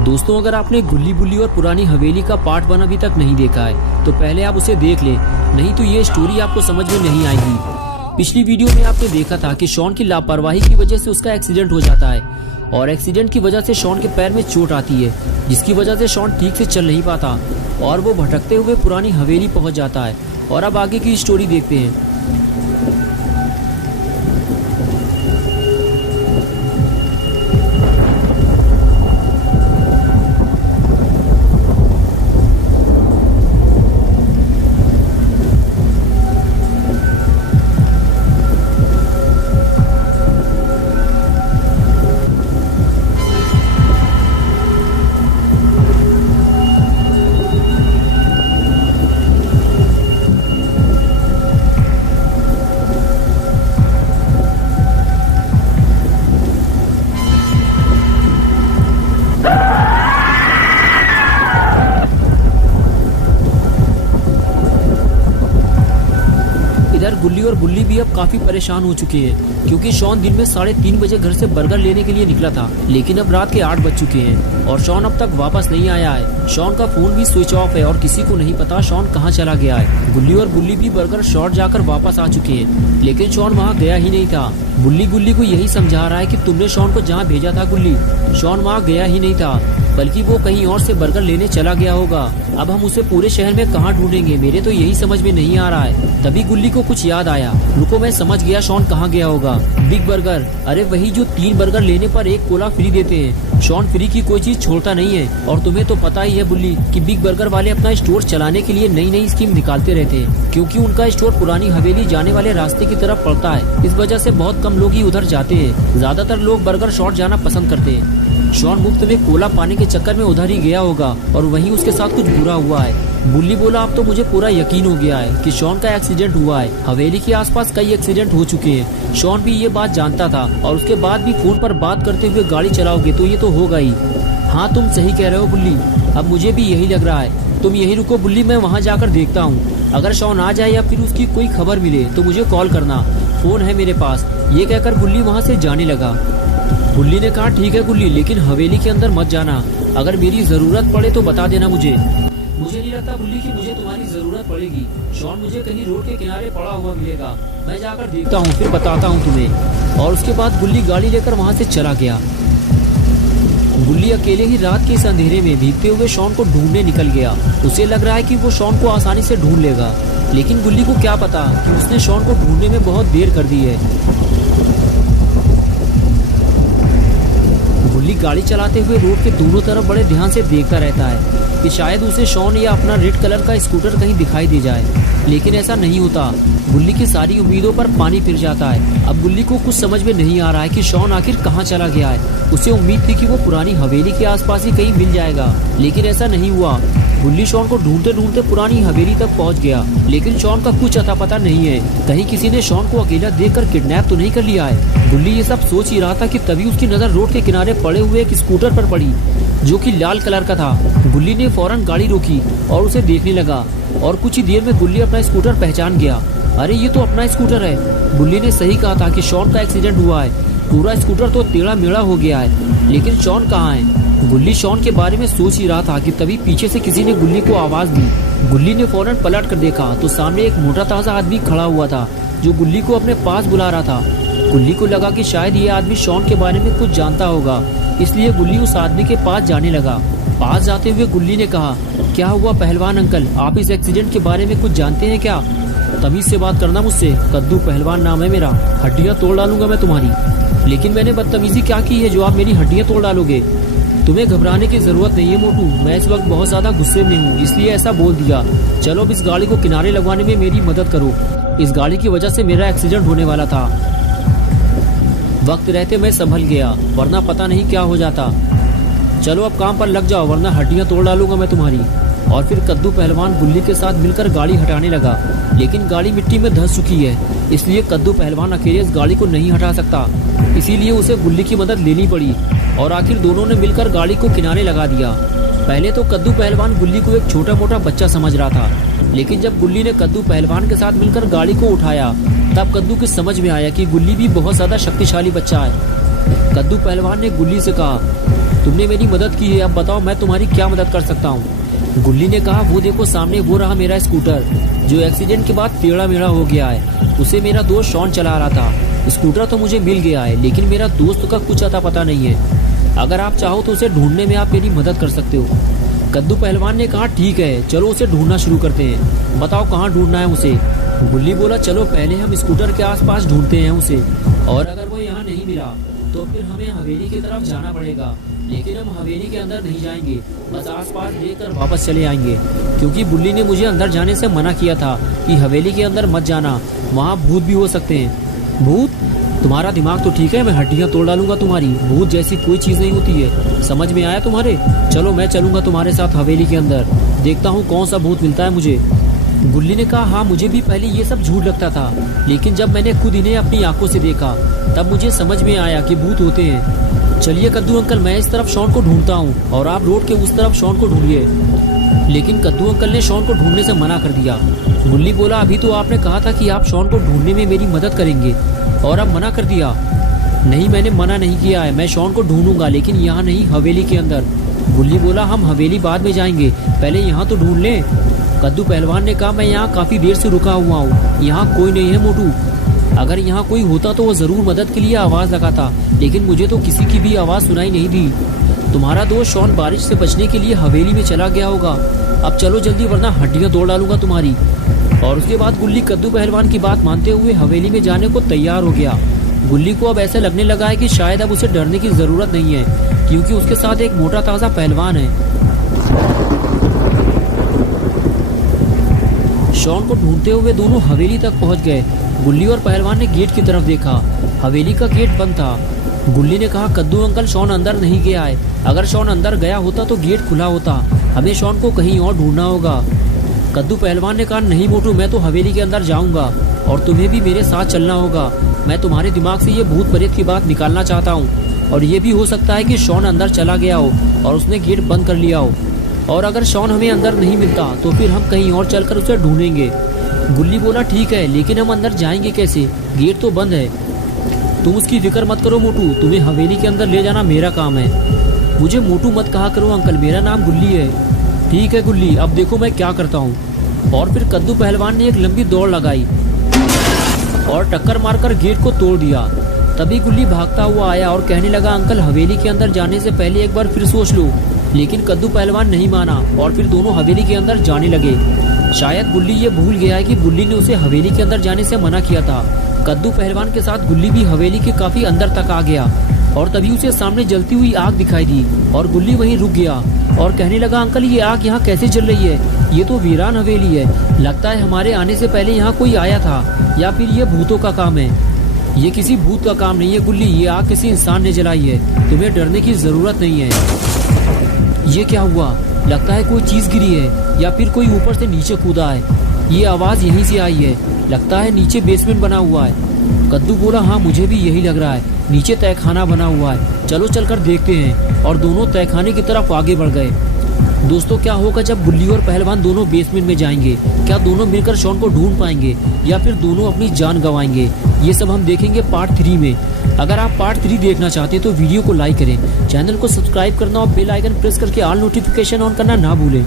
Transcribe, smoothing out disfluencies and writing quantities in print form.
दोस्तों, अगर आपने गुल्ली बुल्ली और पुरानी हवेली का पार्ट 1 अभी तक नहीं देखा है तो पहले आप उसे देख लें, नहीं तो ये स्टोरी आपको समझ में नहीं आएगी। पिछली वीडियो में आपने देखा था कि शॉन की लापरवाही की वजह से उसका एक्सीडेंट हो जाता है और एक्सीडेंट की वजह से शॉन के पैर में चोट आती है, जिसकी वजह से शॉन ठीक से चल नहीं पाता और वो भटकते हुए पुरानी हवेली पहुंच जाता है। और अब आगे की स्टोरी देखते हैं। इधर गुल्ली और बुल्ली भी अब काफी परेशान हो चुके हैं क्योंकि शॉन दिन में 3:30 बजे घर से बर्गर लेने के लिए निकला था, लेकिन अब रात के 8 बज चुके हैं और शॉन अब तक वापस नहीं आया है। शॉन का फोन भी स्विच ऑफ है और किसी को नहीं पता शॉन कहाँ चला गया है। गुल्ली और बुल्ली भी बर्गर शॉट जाकर वापस आ चुके हैं, लेकिन शॉन वहाँ गया ही नहीं था। बुल्ली गुल्ली को यही समझा रहा है कि तुमने शॉन को जहाँ भेजा था गुल्ली, शॉन वहाँ गया ही नहीं था, बल्कि वो कहीं और से बर्गर लेने चला गया होगा। अब हम उसे पूरे शहर में कहाँ ढूंढेंगे, मेरे तो यही समझ में नहीं आ रहा है। तभी गुल्ली को कुछ याद आया, रुको मैं समझ गया शॉन कहाँ गया होगा। बिग बर्गर, अरे वही जो 3 बर्गर लेने पर 1 कोला फ्री देते हैं। शॉन फ्री की कोई चीज छोड़ता नहीं है और तुम्हें तो पता ही है बुल्ली कि बिग बर्गर वाले अपना स्टोर चलाने के लिए नई नई स्कीम निकालते रहते हैं, क्योंकि उनका स्टोर पुरानी हवेली जाने वाले रास्ते की तरफ पड़ता है। इस वजह से बहुत कम लोग ही उधर जाते हैं, ज्यादातर लोग बर्गर शॉट जाना पसंद करते हैं। शॉन मुफ्त में कोला पाने के चक्कर में उधर ही गया होगा और वहीं उसके साथ कुछ बुरा हुआ है। बुल्ली बोला, अब तो मुझे पूरा यकीन हो गया है कि शॉन का एक्सीडेंट हुआ है। हवेली के आसपास कई एक्सीडेंट हो चुके हैं। शॉन भी ये बात जानता था और उसके बाद भी फोन पर बात करते हुए गाड़ी चलाओगे तो ये तो होगा ही। हाँ तुम सही कह रहे हो बुल्ली, अब मुझे भी यही लग रहा है। तुम यही रुको बुल्ली, मैं वहाँ जाकर देखता हूँ। अगर शॉन आ जाए या फिर उसकी कोई खबर मिले तो मुझे कॉल करना, फोन है मेरे पास। ये कहकर बुल्ली वहाँ से जाने लगा। बुल्ली ने कहा, ठीक है गुल्ली, लेकिन हवेली के अंदर मत जाना। अगर मेरी जरूरत पड़े तो बता देना मुझे नहीं लगता बुल्ली कि मुझे तुम्हारी जरूरत पड़ेगी। शॉन मुझे कहीं रोड के किनारे पड़ा हुआ मिलेगा, मैं जाकर देखता हूँ, फिर बताता हूँ तुम्हें। और उसके बाद बुल्ली गाड़ी लेकर वहाँ से चला गया। बुल्ली अकेले ही रात के इस अंधेरे में भीगते हुए शॉन को ढूंढने निकल गया। उसे लग रहा है कि वो शॉन को आसानी से ढूंढ लेगा, लेकिन बुल्ली को क्या पता कि उसने शॉन को ढूंढने में बहुत देर कर दी है। बुल्ली गाड़ी चलाते हुए रोड के दोनों तरफ बड़े ध्यान से देखता रहता है कि शायद उसे शॉन या अपना रेड कलर का स्कूटर कहीं दिखाई दे जाए, लेकिन ऐसा नहीं होता। बुल्ली की सारी उम्मीदों पर पानी फिर जाता है। अब बुल्ली को कुछ समझ में नहीं आ रहा है कि शॉन आखिर कहाँ चला गया है। उसे उम्मीद थी कि वो पुरानी हवेली के आसपास ही कहीं मिल जाएगा, लेकिन ऐसा नहीं हुआ। बुल्ली शॉन को ढूंढते ढूंढते पुरानी हवेली तक पहुंच गया, लेकिन शॉन का कुछ अता पता नहीं है। कहीं किसी ने शॉन को अकेला देखकर किडनैप तो नहीं कर लिया है। बुल्ली ये सब सोच ही रहा था कि तभी उसकी नजर रोड के किनारे पड़े हुए एक स्कूटर पर पड़ी जो कि लाल कलर का था। बुल्ली ने फौरन गाड़ी रोकी और उसे देखने लगा और कुछ ही देर में बुल्ली अपना स्कूटर पहचान गया। अरे ये तो अपना स्कूटर है। बुल्ली ने सही कहा था कि शॉन का एक्सीडेंट हुआ है, पूरा स्कूटर तो टेढ़ा मेढ़ा हो गया है, लेकिन शॉन कहाँ है। गुल्ली शॉन के बारे में सोच ही रहा था कि तभी पीछे से किसी ने गुल्ली को आवाज दी। गुल्ली ने फौरन पलट कर देखा तो सामने एक मोटा ताजा आदमी खड़ा हुआ था जो गुल्ली को अपने पास बुला रहा था। गुल्ली को लगा कि शायद ये आदमी शॉन के बारे में कुछ जानता होगा, इसलिए गुल्ली उस आदमी के पास जाने लगा। पास जाते हुए गुल्ली ने कहा, क्या हुआ पहलवान अंकल, आप इस एक्सीडेंट के बारे में कुछ जानते हैं क्या? तमीज से बात करना मुझसे, कद्दू पहलवान नाम है मेरा, हड्डियाँ तोड़ डालूंगा मैं तुम्हारी। लेकिन मैंने बदतमीजी क्या की है जो आप मेरी हड्डियाँ तोड़ डालोगे? तुम्हें घबराने की जरूरत नहीं है मोटू, मैं इस वक्त बहुत ज्यादा गुस्से में हूँ, इसलिए ऐसा बोल दिया। चलो अब इस गाड़ी को किनारे लगवाने में मेरी मदद करो, इस गाड़ी की वजह से मेरा एक्सीडेंट होने वाला था। वक्त रहते मैं संभल गया, वरना पता नहीं क्या हो जाता। चलो अब काम पर लग जाओ, वरना हड्डियाँ तोड़ डालूंगा मैं तुम्हारी। और फिर कद्दू पहलवान बुल्ली के साथ मिलकर गाड़ी हटाने लगा, लेकिन गाड़ी मिट्टी में धंस चुकी है, इसलिए कद्दू पहलवान अकेले इस गाड़ी को नहीं हटा सकता, इसीलिए उसे बुल्ली की मदद लेनी पड़ी और आखिर दोनों ने मिलकर गाड़ी को किनारे लगा दिया। पहले तो कद्दू पहलवान गुल्ली को एक छोटा मोटा बच्चा समझ रहा था, लेकिन जब गुल्ली ने कद्दू पहलवान के साथ मिलकर गाड़ी को उठाया तब कद्दू की समझ में आया कि गुल्ली भी बहुत ज्यादा शक्तिशाली बच्चा है। कद्दू पहलवान ने गुल्ली से कहा, तुमने मेरी मदद की है, अब बताओ मैं तुम्हारी क्या मदद कर सकता हूँ। गुल्ली ने कहा, वो देखो सामने वो रहा मेरा स्कूटर, जो एक्सीडेंट के बाद टेढ़ा मेढ़ा हो गया है। उसे मेरा दोस्त शॉन चला रहा था। स्कूटर तो मुझे मिल गया है, लेकिन मेरा दोस्त का कुछ अता पता नहीं है। अगर आप चाहो तो उसे ढूंढने में आप मेरी मदद कर सकते हो। कद्दू पहलवान ने कहा, ठीक है चलो उसे ढूंढना शुरू करते हैं, बताओ कहाँ ढूंढना है उसे। गुल्ली बोला, चलो पहले हम स्कूटर के आसपास ढूंढते हैं उसे, और अगर वो यहाँ नहीं मिला तो फिर हमें हवेली की तरफ जाना पड़ेगा। लेकिन हम हवेली के अंदर नहीं जाएंगे, बस आसपास देखकर वापस चले आएंगे, क्योंकि बुल्ली ने मुझे अंदर जाने से मना किया था कि हवेली के अंदर मत जाना, वहाँ भूत भी हो सकते हैं। भूत? तुम्हारा दिमाग तो ठीक है, मैं हड्डियाँ तोड़ डालूंगा तुम्हारी। भूत जैसी कोई चीज़ नहीं होती है, समझ में आया तुम्हारे? चलो मैं चलूंगा तुम्हारे साथ हवेली के अंदर, देखता हूँ कौन सा भूत मिलता है मुझे। गुल्ली ने कहा, हाँ मुझे भी पहले ये सब झूठ लगता था, लेकिन जब मैंने खुद इन्हें अपनी आंखों से देखा तब मुझे समझ में आया कि भूत होते हैं। चलिए कद्दू अंकल, मैं इस तरफ शॉन को ढूंढता हूँ और आप रोड के उस तरफ शॉन को ढूंढिए। लेकिन कद्दू अंकल ने शॉन को ढूंढने से मना कर दिया। गुल्ली बोला, अभी तो आपने कहा था कि आप शॉन को ढूंढने में मेरी मदद करेंगे और अब मना कर दिया। नहीं, मैंने मना नहीं किया है, मैं शॉन को ढूंढूंगा, लेकिन यहाँ नहीं, हवेली के अंदर। गुल्ली बोला, हम हवेली बाद में जाएंगे, पहले यहाँ तो ढूंढ लें। कद्दू पहलवान ने कहा, मैं यहाँ काफी देर से रुका हुआ हूँ, यहाँ कोई नहीं है मोटू। अगर यहाँ कोई होता तो वो जरूर मदद के लिए आवाज लगाता, लेकिन मुझे तो किसी की भी आवाज सुनाई नहीं दी। तुम्हारा दोस्त शॉन बारिश से बचने के लिए हवेली में चला गया होगा। अब चलो जल्दी, वरना हड्डियां तोड़ डालूंगा तुम्हारी। और उसके बाद गुल्ली कद्दू पहलवान की बात मानते हुए हवेली में जाने को तैयार हो गया। गुल्ली को अब ऐसा लगने लगा है कि शायद अब उसे डरने की जरूरत नहीं है, क्योंकि उसके साथ एक मोटा ताजा पहलवान है। शॉन को ढूंढते हुए दोनों हवेली तक पहुंच गए। गुल्ली और पहलवान ने गेट की तरफ देखा, हवेली का गेट बंद था। गुल्ली ने कहा, कद्दू अंकल शॉन अंदर नहीं गया है, अगर शॉन अंदर गया होता तो गेट खुला होता, हमें शॉन को कहीं और ढूंढना होगा। कद्दू पहलवान ने कहा, नहीं मोटू, मैं तो हवेली के अंदर जाऊंगा और तुम्हें भी मेरे साथ चलना होगा। मैं तुम्हारे दिमाग से ये भूत प्रेत की बात निकालना चाहता हूँ, और ये भी हो सकता है कि शॉन अंदर चला गया हो और उसने गेट बंद कर लिया हो, और अगर शॉन हमें अंदर नहीं मिलता तो फिर हम कहीं और चलकर उसे ढूंढेंगे। गुल्ली बोला, ठीक है, लेकिन हम अंदर जाएंगे कैसे, गेट तो बंद है। तुम उसकी फिक्र मत करो मोटू, तुम्हें हवेली के अंदर ले जाना मेरा काम है। मुझे मोटू मत कहा करो अंकल, मेरा नाम गुल्ली है। ठीक है गुल्ली, अब देखो मैं क्या करता हूँ। और फिर कद्दू पहलवान ने एक लंबी दौड़ लगाई और टक्कर मारकर गेट को तोड़ दिया। तभी गुल्ली भागता हुआ आया और कहने लगा, अंकल हवेली के अंदर जाने से पहले एक बार फिर सोच लो। लेकिन कद्दू पहलवान नहीं माना और फिर दोनों हवेली के अंदर जाने लगे। शायद गुल्ली ये भूल गया है कि गुल्ली ने उसे हवेली के अंदर जाने से मना किया था। कद्दू पहलवान के साथ गुल्ली भी हवेली के काफी अंदर तक आ गया और तभी उसे सामने जलती हुई आग दिखाई दी और गुल्ली वहीं रुक गया और कहने लगा, अंकल ये आग यहाँ कैसे जल रही है, ये तो वीरान हवेली है, लगता है हमारे आने से पहले यहाँ कोई आया था, या फिर ये भूतों का काम है। ये किसी भूत का काम नहीं है गुल्ली, ये आग किसी इंसान ने जलाई है, तुम्हें डरने की जरूरत नहीं है। ये क्या हुआ, लगता है कोई चीज गिरी है या फिर कोई ऊपर से नीचे कूदा है। ये आवाज यहीं से आई है, लगता है नीचे बेसमेंट बना हुआ है। कद्दू बोला, हाँ मुझे भी यही लग रहा है, नीचे तहखाना बना हुआ है, चलो चलकर देखते हैं। और दोनों तहखाने की तरफ आगे बढ़ गए। दोस्तों क्या होगा जब गुल्ली और पहलवान दोनों बेसमेंट में जाएंगे, क्या दोनों मिलकर शॉन को ढूंढ पाएंगे या फिर दोनों अपनी जान गंवाएंगे, ये सब हम देखेंगे पार्ट 3 में। अगर आप पार्ट 3 देखना चाहते हैं तो वीडियो को लाइक करें, चैनल को सब्सक्राइब करना और बेल आइकन प्रेस करके ऑल नोटिफिकेशन ऑन करना ना भूलें।